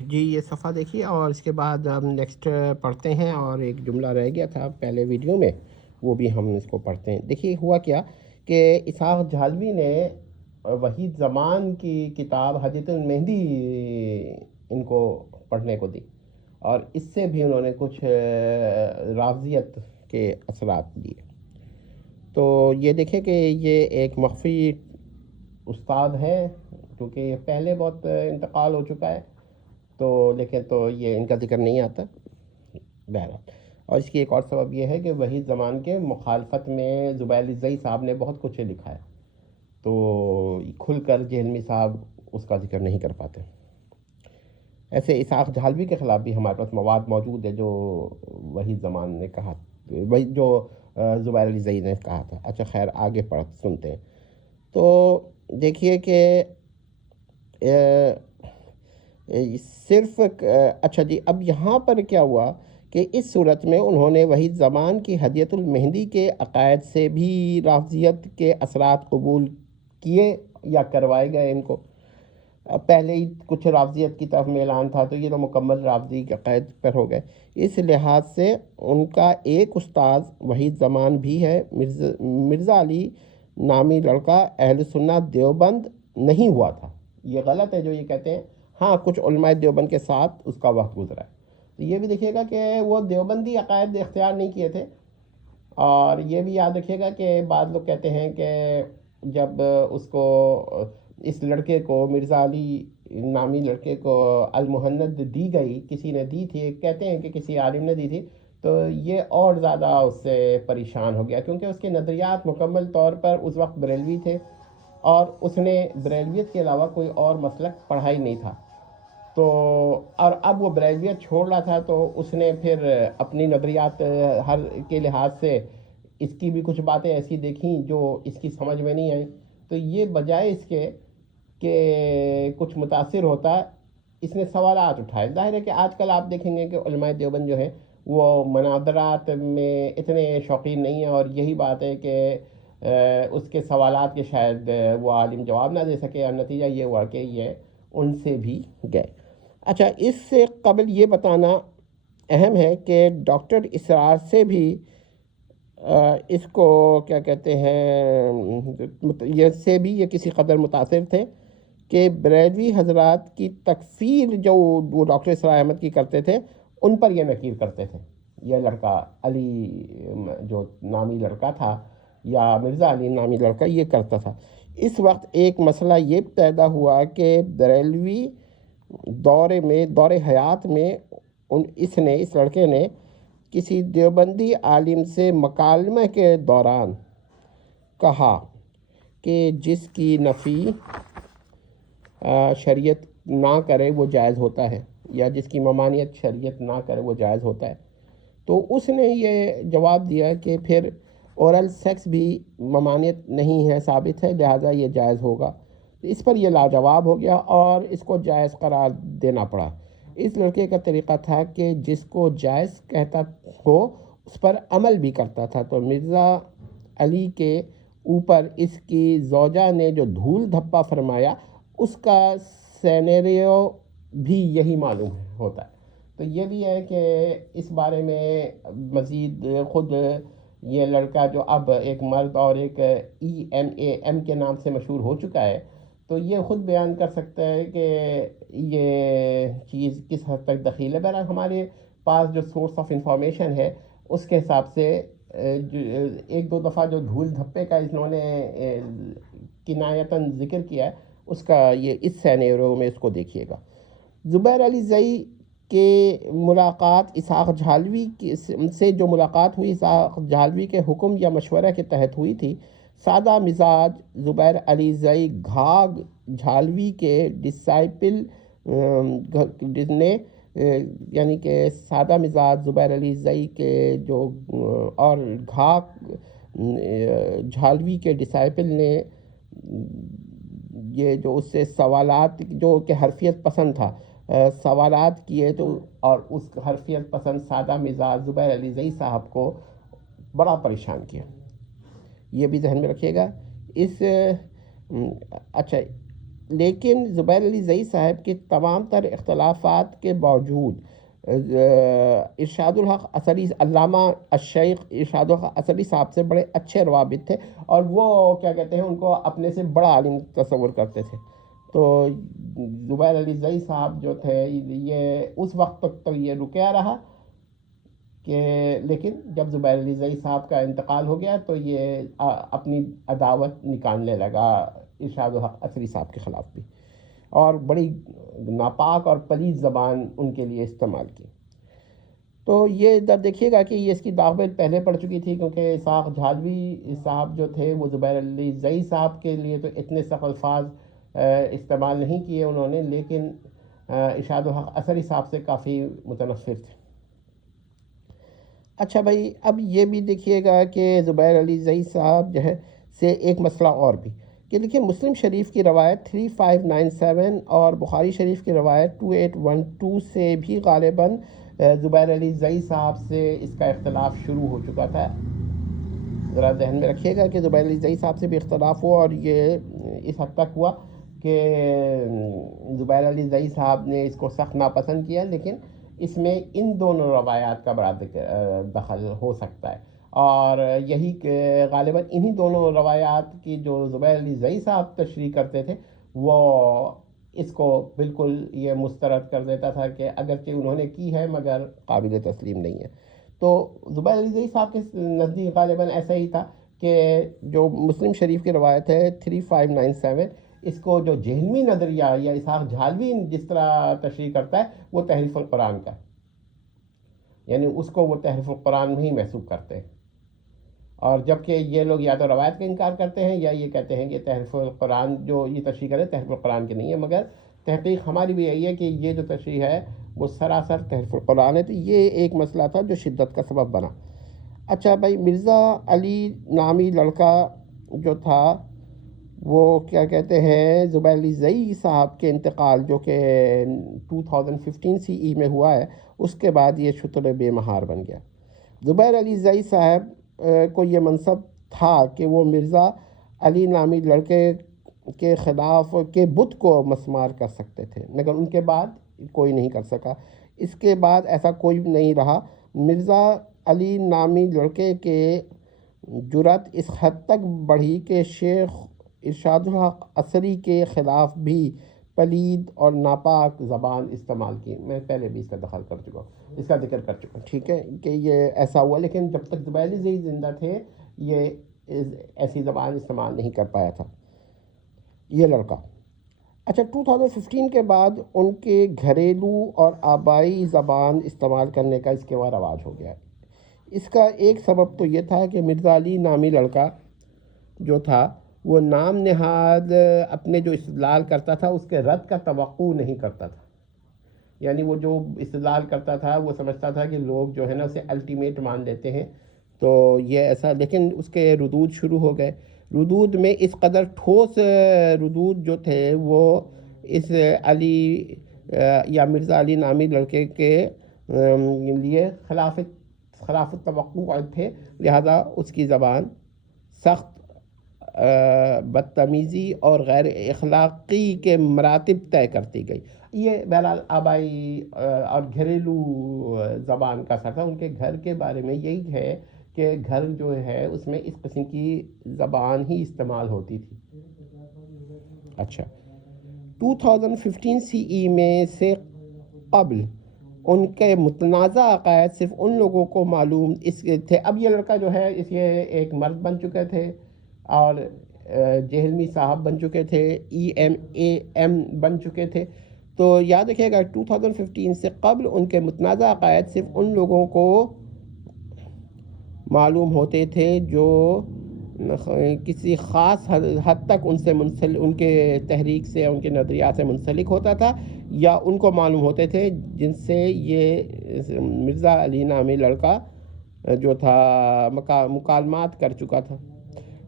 جی یہ صفحہ دیکھیے اور اس کے بعد ہم نیکسٹ پڑھتے ہیں، اور ایک جملہ رہ گیا تھا پہلے ویڈیو میں، وہ بھی ہم اس کو پڑھتے ہیں۔ دیکھیے ہوا کیا کہ اسحاق جھالوی نے وحید زمان کی کتاب حدیث المہدی ان کو پڑھنے کو دی، اور اس سے بھی انہوں نے کچھ رافضیت کے اثرات دیے۔ تو یہ دیکھیں کہ یہ ایک مخفی استاد ہے، کیونکہ یہ پہلے بہت انتقال ہو چکا ہے، تو لیکن تو یہ ان کا ذکر نہیں آتا بہرحال۔ اور اس کی ایک اور سبب یہ ہے کہ وحید زمان کے مخالفت میں زبیر الزئی صاحب نے بہت کچھ لکھا ہے، تو کھل کر جہلمی صاحب اس کا ذکر نہیں کر پاتے۔ ایسے اسحاق جھالوی کے خلاف بھی ہمارے پاس مواد موجود ہے جو وحید زمان نے کہا، وہی جو زبیر الزئی نے کہا تھا۔ اچھا خیر آگے پڑھ سنتے ہیں۔ تو دیکھیے کہ صرف اچھا جی، اب یہاں پر کیا ہوا کہ اس صورت میں انہوں نے وحید زمان کی ہدیۃ المہندی کے عقائد سے بھی رافضیت کے اثرات قبول کیے یا کروائے گئے ان کو۔ پہلے ہی کچھ رافضیت کی طرف میں اعلان تھا، تو یہ تو مکمل رافضی کے عقائد پر ہو گئے۔ اس لحاظ سے ان کا ایک استاذ وحید زمان بھی ہے، مرزا علی نامی لڑکا اہل سنت دیوبند نہیں ہوا تھا۔ یہ غلط ہے جو یہ کہتے ہیں، ہاں کچھ علماء دیوبند کے ساتھ اس کا وقت گزرا ہے۔ تو یہ بھی دیکھیے گا کہ وہ دیوبندی عقائد اختیار نہیں کیے تھے، اور یہ بھی یاد رکھیے گا کہ بعض لوگ کہتے ہیں کہ جب اس کو اس لڑکے کو مرزا علی نامی لڑکے کو المہند دی گئی، کسی نے دی تھی، کہتے ہیں کہ کسی عالم نے دی تھی، تو یہ اور زیادہ اس سے پریشان ہو گیا، کیونکہ اس کے نظریات مکمل طور پر اس وقت بریلوی تھے، اور اس نے بریلویت کے علاوہ کوئی اور مسلک پڑھا ہی نہیں تھا۔ تو اور اب وہ بریلویت چھوڑ رہا تھا، تو اس نے پھر اپنی نظریات ہر کے لحاظ سے اس کی بھی کچھ باتیں ایسی دیکھیں جو اس کی سمجھ میں نہیں آئیں، تو یہ بجائے اس کے کہ کچھ متاثر ہوتا ہے، اس نے سوالات اٹھائے۔ ظاہر ہے کہ آج کل آپ دیکھیں گے کہ علماء دیوبند جو ہیں وہ مناظرات میں اتنے شوقین نہیں ہیں، اور یہی بات ہے کہ اس کے سوالات کے شاید وہ عالم جواب نہ دے سکے، اور نتیجہ یہ ہوا کہ یہ ان سے بھی گئے۔ اچھا اس سے قبل یہ بتانا اہم ہے کہ ڈاکٹر اسرار سے بھی اس کو کیا کہتے ہیں، یہ سے بھی یہ کسی قدر متاثر تھے کہ بریلوی حضرات کی تکفیر جو وہ ڈاکٹر اسرار احمد کی کرتے تھے، ان پر یہ نکیر کرتے تھے۔ یہ لڑکا علی جو نامی لڑکا تھا، یا مرزا علی نامی لڑکا، یہ کرتا تھا۔ اس وقت ایک مسئلہ یہ پیدا ہوا کہ بریلوی دور حیات میں اس لڑکے نے کسی دیوبندی عالم سے مکالمہ کے دوران کہا کہ جس کی نفی شریعت نہ کرے وہ جائز ہوتا ہے، یا جس کی ممانعت شریعت نہ کرے وہ جائز ہوتا ہے۔ تو اس نے یہ جواب دیا کہ پھر اورل سیکس بھی ممانعت نہیں ہے، ثابت ہے، لہٰذا یہ جائز ہوگا۔ اس پر یہ لاجواب ہو گیا اور اس کو جائز قرار دینا پڑا۔ اس لڑکے کا طریقہ تھا کہ جس کو جائز کہتا ہو اس پر عمل بھی کرتا تھا۔ تو مرزا علی کے اوپر اس کی زوجہ نے جو دھول دھپا فرمایا، اس کا سینیریو بھی یہی معلوم ہوتا ہے۔ تو یہ بھی ہے کہ اس بارے میں مزید خود یہ لڑکا جو اب ایک مرد اور ایک EMAM کے نام سے مشہور ہو چکا ہے، تو یہ خود بیان کر سکتا ہے کہ یہ چیز کس حد تک دخیل ہے۔ بہرحال ہمارے پاس جو سورس آف انفارمیشن ہے اس کے حساب سے ایک دو دفعہ جو دھول دھپے کا انہوں نے کنایتاً ذکر کیا ہے، اس کا یہ اس سینیریو میں اس کو دیکھیے گا۔ زبیر علی زئی کہ ملاقات اسحاق جھالوی سے جو ملاقات ہوئی، اسحاق جھالوی کے حکم یا مشورہ کے تحت ہوئی تھی۔ سادہ مزاج زبیر علی زئی گھاگ جھالوی کے ڈسائپل نے یعنی کہ سادہ مزاج زبیر علی زئی کے جو اور گھاگ جھالوی کے ڈسائپل نے یہ جو اس سے سوالات، جو کہ حرفیت پسند تھا، سوالات کیے، تو اور اس حرفیت پسند سادہ مزاج زبیر علی زئی صاحب کو بڑا پریشان کیا۔ یہ بھی ذہن میں رکھیے گا۔ اچھا لیکن زبیر علی زئی صاحب کے تمام تر اختلافات کے باوجود ارشاد الحق اثری، علامہ الشیخ ارشاد الحق اثری صاحب سے بڑے اچھے روابط تھے، اور وہ کیا کہتے ہیں ان کو اپنے سے بڑا عالم تصور کرتے تھے۔ تو زبیر علی زئی صاحب جو تھے یہ اس وقت تک تو یہ رکیا رہا کہ، لیکن جب زبیر علی زئی صاحب کا انتقال ہو گیا تو یہ اپنی عداوت نکالنے لگا ارشاد الحق اثری صاحب کے خلاف بھی، اور بڑی ناپاک اور پلیت زبان ان کے لیے استعمال کی۔ تو یہ ادھر دیکھیے گا کہ یہ اس کی داغ پہلے پڑ چکی تھی، کیونکہ اسحاق جھالوی صاحب جو تھے وہ زبیر علی زئی صاحب کے لیے تو اتنے سخت الفاظ استعمال نہیں کیے انہوں نے، لیکن ارشاد الحق اثری صاحب سے کافی متنفر تھے۔ اچھا بھائی، اب یہ بھی دیکھیے گا کہ زبیر علی زئی صاحب جو ہے سے ایک مسئلہ اور بھی، کہ دیکھیے مسلم شریف کی روایت 3597 اور بخاری شریف کی روایت 2812 سے بھی غالباً زبیر علی زئی صاحب سے اس کا اختلاف شروع ہو چکا تھا۔ ذرا ذہن میں رکھیے گا کہ زبیر علی زئی صاحب سے بھی اختلاف ہوا، اور یہ اس حد تک ہوا کہ زبیر علی زئی صاحب نے اس کو سخت ناپسند کیا، لیکن اس میں ان دونوں روایات کا بڑا دخل ہو سکتا ہے، اور یہی کہ غالباً انہی دونوں روایات کی جو زبیر علی زئی صاحب تشریح کرتے تھے وہ اس کو بالکل یہ مسترد کر دیتا تھا کہ اگرچہ انہوں نے کی ہے مگر قابل تسلیم نہیں ہے۔ تو زبیر علی زئی صاحب کے نزدیک غالباً ایسا ہی تھا کہ جو مسلم شریف کی روایت ہے 3597، اس کو جو جہلمی نظریہ یا اسحاق جھالوی جس طرح تشریح کرتا ہے وہ تحریف القرآن کا، یعنی اس کو وہ تحریف القرآن میں ہی محسوب کرتے ہیں، اور جبکہ یہ لوگ یا تو روایت کا انکار کرتے ہیں یا یہ کہتے ہیں کہ تحریف القرآن جو یہ تشریح کرے تحریف القرآن کی نہیں ہے، مگر تحقیق ہماری بھی یہی ہے کہ یہ جو تشریح ہے وہ سراسر تحریف القرآن ہے۔ تو یہ ایک مسئلہ تھا جو شدت کا سبب بنا۔ اچھا بھائی، مرزا علی نامی لڑکا جو تھا وہ کیا کہتے ہیں زبیر علی زئی صاحب کے انتقال جو کہ 2015 CE میں ہوا ہے، اس کے بعد یہ شتر بے مہار بن گیا۔ زبیر علی زئی صاحب کو یہ منصب تھا کہ وہ مرزا علی نامی لڑکے کے خلاف کے بت کو مسمار کر سکتے تھے، مگر ان کے بعد کوئی نہیں کر سکا۔ اس کے بعد ایسا کوئی نہیں رہا۔ مرزا علی نامی لڑکے کے جرات اس حد تک بڑھی کہ شیخ ارشاد الحق اثری کے خلاف بھی پلید اور ناپاک زبان استعمال کی۔ میں پہلے بھی اس کا دخل کر چکا ہوں، اس کا ذکر کر چکا ہوں، ٹھیک ہے، کہ یہ ایسا ہوا، لیکن جب تک زبیر علی زئی زندہ تھے یہ ایسی زبان استعمال نہیں کر پایا تھا یہ لڑکا۔ اچھا، 2015 کے بعد ان کے گھریلو اور آبائی زبان استعمال کرنے کا اس کے بعد رواج ہو گیا۔ اس کا ایک سبب تو یہ تھا کہ مرزا علی نامی لڑکا جو تھا وہ نام نہاد اپنے جو استدلال کرتا تھا اس کے رد کا توقع نہیں کرتا تھا، یعنی وہ جو استدلال کرتا تھا وہ سمجھتا تھا کہ لوگ جو ہے نا اسے الٹیمیٹ مان لیتے ہیں، تو یہ ایسا، لیکن اس کے ردود شروع ہو گئے۔ ردود میں اس قدر ٹھوس ردود جو تھے وہ اس علی یا مرزا علی نامی لڑکے کے لیے خلاف توقع تھے، لہذا اس کی زبان سخت بدتمیزی اور غیر اخلاقی کے مراتب طے کرتی گئی۔ یہ بہرحال آبائی اور گھریلو زبان کا اثر تھا۔ ان کے گھر کے بارے میں یہی ہے کہ گھر جو ہے اس میں اس قسم کی زبان ہی استعمال ہوتی تھی۔ اچھا، 2015 CE میں سے قبل ان کے متنازع عقائد صرف ان لوگوں کو معلوم اس کے تھے۔ اب یہ لڑکا جو ہے اس یہ ایک مرد بن چکے تھے اور جہلمی صاحب بن چکے تھے، EMAM بن چکے تھے، تو یاد رکھیے گا 2015 سے قبل ان کے متنازع عقائد صرف ان لوگوں کو معلوم ہوتے تھے جو کسی خاص حد تک ان سے ان کے تحریک سے، ان کے نظریات سے منسلک ہوتا تھا، یا ان کو معلوم ہوتے تھے جن سے یہ مرزا علی نامی لڑکا جو تھا مکالمات کر چکا تھا۔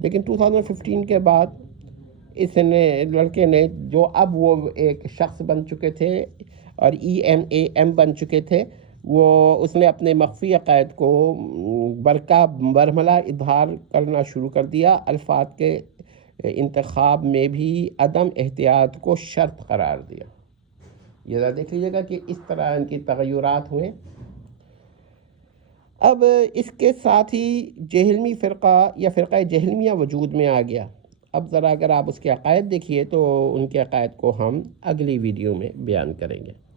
لیکن 2015 کے بعد اس نے لڑکے نے جو اب وہ ایک شخص بن چکے تھے اور EMAM بن چکے تھے، وہ اس نے اپنے مخفی عقائد کو برملا اظہار کرنا شروع کر دیا الفاظ کے انتخاب میں بھی عدم احتیاط کو شرط قرار دیا۔ یہ ذرا دیکھ لیجیے گا کہ اس طرح ان کی تغیرات ہوئے۔ اب اس کے ساتھ ہی جہلمی فرقہ یا فرقہ جہلمیہ وجود میں آ گیا۔ اب ذرا اگر آپ اس کے عقائد دیکھیے تو ان کے عقائد کو ہم اگلی ویڈیو میں بیان کریں گے۔